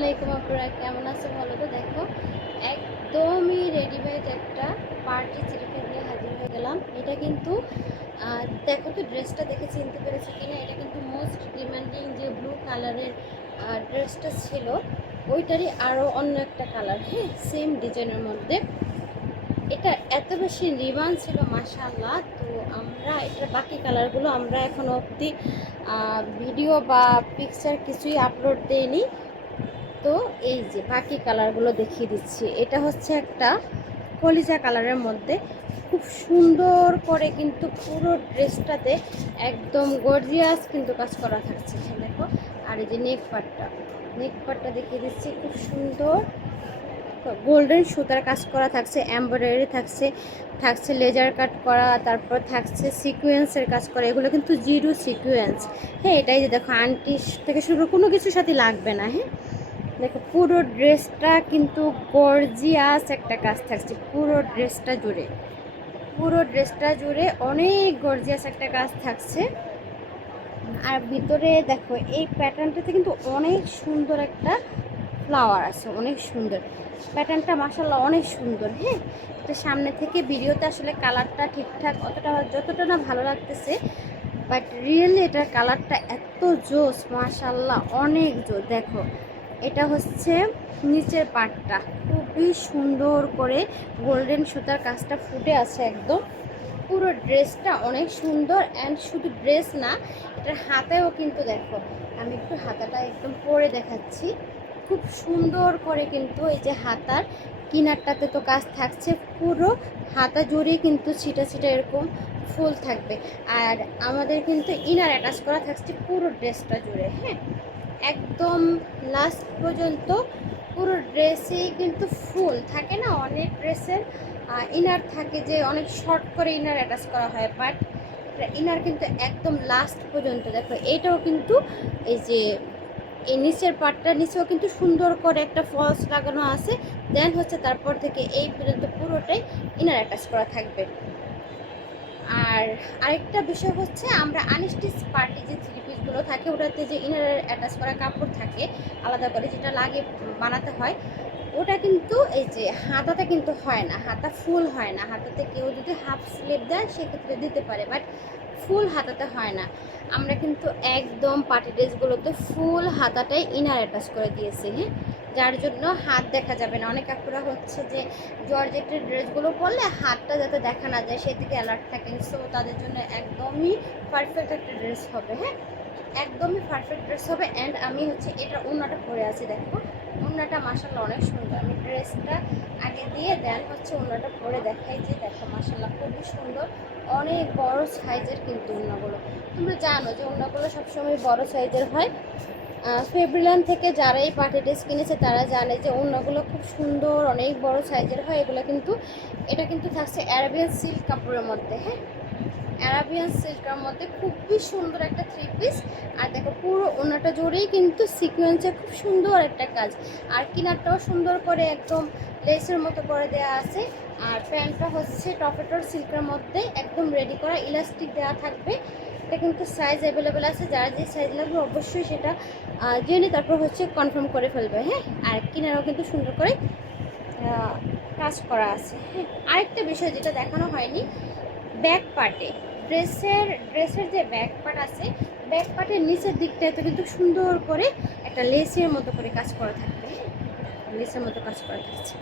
আলাইকুম আপনারা কেমন আছে বলো তো। দেখো একদমই রেডিমেড একটা পার্টি থ্রি নিয়ে হাজির হয়ে গেলাম। এটা কিন্তু দেখো তো ড্রেসটা দেখে চিনতে পেরেছি কিনা। এটা কিন্তু মোস্ট ডিমান্ডিং যে ব্লু কালারের ড্রেসটা ছিল ওইটারই আরও অন্য একটা কালার, হ্যাঁ সেম ডিজাইনের মধ্যে। এটা এত বেশি রিবান ছিল মাশাআল্লাহ। তো আমরা এটার বাকি কালারগুলো আমরা এখনো অবধি ভিডিও বা পিকচার কিছুই আপলোড দেইনি। তো এই যে বাকি কালারগুলো দেখিয়ে দিচ্ছি। এটা হচ্ছে একটা কলিজা কালারের মধ্যে খুব সুন্দর করে কিন্তু পুরো ড্রেসটাতে একদম গর্জিয়াস কিন্তু কাজ করা থাকছে, দেখো। আর এই যে নেক পার্টটা দেখিয়ে দিচ্ছি, খুব সুন্দর গোল্ডেন সুতার কাজ করা থাকছে, এমব্রয়ডারি থাকছে লেজার কাট করা, তারপর থাকছে সিকোয়েন্সের কাজ করা। এগুলো কিন্তু জিরো সিকোয়েন্স, হ্যাঁ। এটাই যে দেখো আন্টি থেকে শুরু কোনো কিছুর সাথে লাগবে না, হ্যাঁ। দেখো পুরো ড্রেসটা কিন্তু গর্জিয়াস একটা কাজ থাকছে পুরো ড্রেসটা জুড়ে অনেক গর্জিয়াস একটা কাজ থাকছে। আর ভিতরে দেখো এই প্যাটার্নটাতে কিন্তু অনেক সুন্দর একটা ফ্লাওয়ার আছে, অনেক সুন্দর প্যাটার্নটা মাশাআল্লাহ, অনেক সুন্দর, হ্যাঁ। এটা সামনে থেকে ভিডিওতে আসলে কালারটা ঠিকঠাক যতটা না ভালো লাগতেছে, বাট রিয়েলি এটার কালারটা এত জোস মাশাআল্লাহ, অনেক জোস। দেখো এটা হচ্ছে নিচের পার্টটা, খুবই সুন্দর করে গোল্ডেন সুতার কাজটা ফুটে আছে একদম। পুরো ড্রেসটা অনেক সুন্দর। অ্যান্ড শুধু ড্রেস না, এটার হাতেও কিন্তু দেখো, আমি একটু হাতাটা একদম পরে দেখাচ্ছি। খুব সুন্দর করে কিন্তু এই যে হাতার কিনারটাতে তো কাজ থাকছে, পুরো হাতা জুড়ে কিন্তু ছিটা ছিটা এরকম ফুল থাকবে। আর আমাদের কিন্তু ইনার অ্যাটাচ করা থাকছে পুরো ড্রেসটা জুড়ে, হ্যাঁ একদম লাস্ট পর্যন্ত। পুরো ড্রেসেই কিন্তু ফুল থাকে না, অনেক ড্রেসের ইনার থাকে যে অনেক শর্ট করে ইনার অ্যাটাচ করা হয়, বাট ইনার কিন্তু একদম লাস্ট পর্যন্ত। দেখো এটাও কিন্তু এই যে এই নিচের পার্টটা নিচেও কিন্তু সুন্দর করে একটা ফলস লাগানো আছে। দেন হচ্ছে তারপর থেকে এই পর্যন্ত পুরোটাই ইনার অ্যাটাচ করা থাকবে। আর আরেকটা বিষয় হচ্ছে, আমরা আনস্টিচ পার্টি যে থ্রি পিসগুলো থাকে ওটাতে যে ইনার অ্যাটাচ করা কাপড় থাকে আলাদা করে, যেটা লাগে বানাতে হয়, ওটা কিন্তু এই যে হাতাতে কিন্তু হয় না, হাতা ফুল হয় না। হাতাতে কেউ যদি হাফ স্লিভ দেয় সেক্ষেত্রে দিতে পারে, বাট ফুল হাতাতে হয় না। আমরা কিন্তু একদম পার্টি ড্রেসগুলোতে ফুল হাতাটাই ইনার অ্যাটাচ করে দিয়েছি, হ্যাঁ, যার জন্য হাত দেখা যাবে না। অনেক আপুরা হচ্ছে যে জর্জেটের ড্রেসগুলো পরলে হাতটা যাতে দেখা না যায় সেদিকে অ্যালার্ট থাকে, সো তাদের জন্য একদমই পারফেক্ট একটা ড্রেস হবে, হ্যাঁ একদমই পারফেক্ট ড্রেস হবে। অ্যান্ড আমি হচ্ছে এটা ওড়নাটা পরে আছি, দেখো ওড়নাটা মাশাআল্লাহ অনেক সুন্দর। আমি ড্রেসটা আগে দিয়ে দেন হচ্ছে ওড়নাটা পরে দেখাই, যে দেখো মাশাআল্লাহ খুবই সুন্দর, অনেক বড় সাইজের কিন্তু ওড়নাগুলো। তোমরা জানো যে ওড়নাগুলো সবসময় বড় সাইজের হয়। ফেব্রিলান থেকে যারা এই পার্টি ড্রেস কিনেছে তারা জানে যে ওড়নাগুলো খুব সুন্দর, অনেক বড় সাইজের হয় এগুলো। কিন্তু এটা কিন্তু থাকছে অ্যারাবিয়ান সিল্ক কাপড়ের মধ্যে, হ্যাঁ অ্যারাবিয়ান সিল্কের মধ্যে খুবই সুন্দর একটা থ্রি পিস। আর দেখো পুরো ওড়নাটা জুড়েই কিন্তু সিকোয়েন্সের খুব সুন্দর একটা কাজ, আর কিনারটাও সুন্দর করে একদম লেসের মতো করে দেওয়া আছে। আর প্যান্টটা হচ্ছে টপেটোর সিল্কের মধ্যে একদম রেডি করা, ইলাস্টিক দেওয়া থাকবে। এটা কিন্তু সাইজ অ্যাভেলেবেল আছে, যার যে সাইজ লাগবে অবশ্যই সেটা জেনে তারপর হচ্ছে কনফার্ম করে ফেলবে, হ্যাঁ। আর কিনারও কিন্তু সুন্দর করে কাজ করা আছে, হ্যাঁ। আরেকটা বিষয় যেটা দেখানো হয়নি, ব্যাক পার্টে ড্রেসের যে ব্যাক পার্ট আছে, ব্যাক পার্টের নিচের দিকটাতে কিন্তু সুন্দর করে একটা লেসের মতো করে কাজ করা থাকবে, লেসের মতো কাজ করা থাকছে।